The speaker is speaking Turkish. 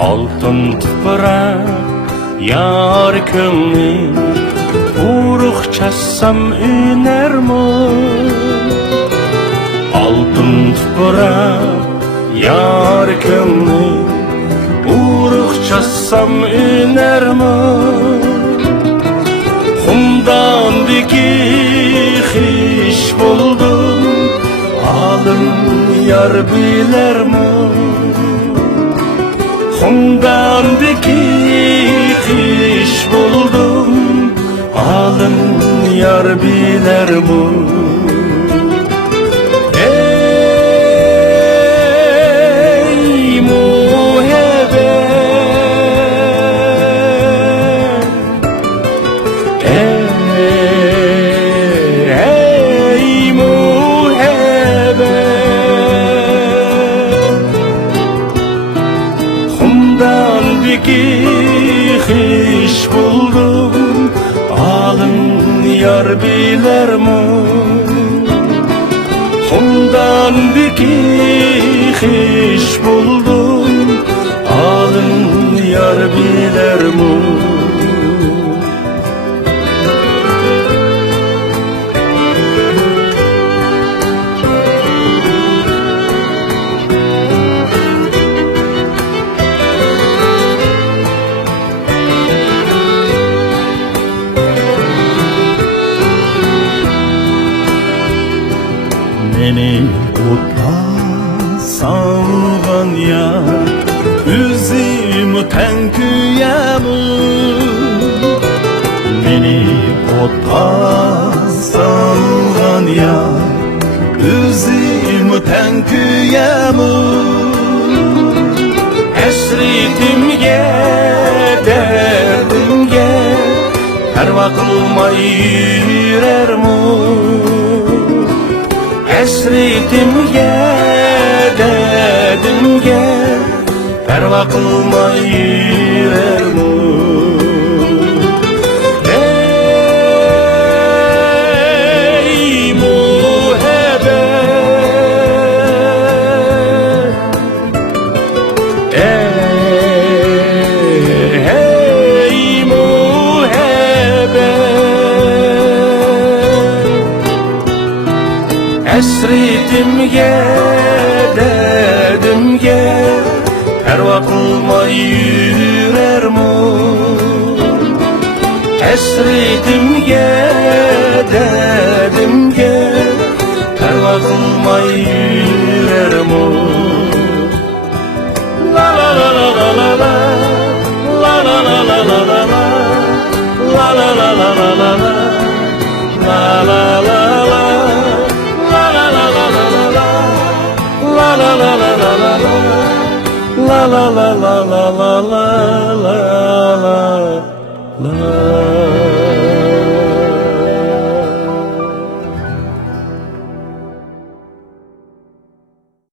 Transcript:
Altın tuprağa yar köngül, uruk çassam ünermo. Altın tuprağa yar köngül, uruk çassam ünermo. Humdan diki hiç buldum, alım yar bilermo. Humdandaki hiç buldum, alım yar biler bu. Ey muhabbet, ey muhabbet, humdandaki hiç buldum, alın yar bilermo. Humdandaki hiç buldum, alın yar bilermo. Meni utla salgan ya, üzüm tenküyemu. Meni utla salgan ya, üzüm tenküyemu. Esritimge, derdimge, perva kılmay yürermu. Esritimge, derdimge, perva kılmay yürermu. Ey muhabbet, ey muhabbet. Esritimge, derdimge, perva kılmay yürermo. Esritimge, derdimge, perva kılmay yürermo. La la la la la la la, la la la la la la la, la la la la la la la, la la la la. La la la la la la la, la la la la la la, la la la la la la la la.